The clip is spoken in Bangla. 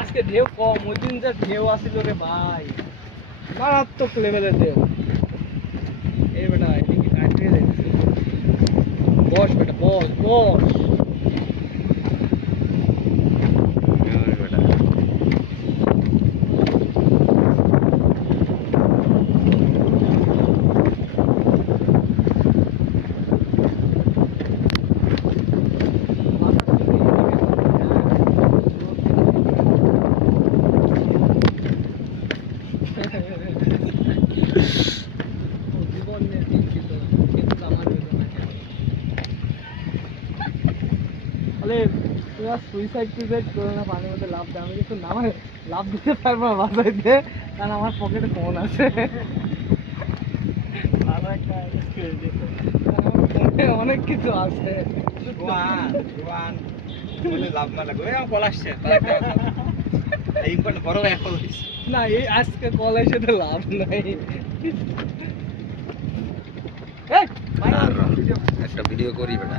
আজকে ঢেউ কম, ওই দিন যা ঢেউ আসিল রে ভাই, মারাত্মক লেভেলের ঢেউ। এই বেটা এদিকে কাটিয়ে যাচ্ছে, বস বেটা বস বস। জীবন নিয়ে চিন্তিত, কিন্তু আমার বেদনা কেন? তাহলে তোরা সুইসাইড টুইসাইড করো না, পানির মধ্যে লাভ দেয়। আমি কিন্তু নামায় লাভ দিতে পারবো না বাসাইতে, কারণ আমার পকেটে ফোন আছে। ভালো একটা অনেক কিছু আছে। না এই আজকে কল এসে তো লাভ নাই। একটা ভিডিও করি বেটা।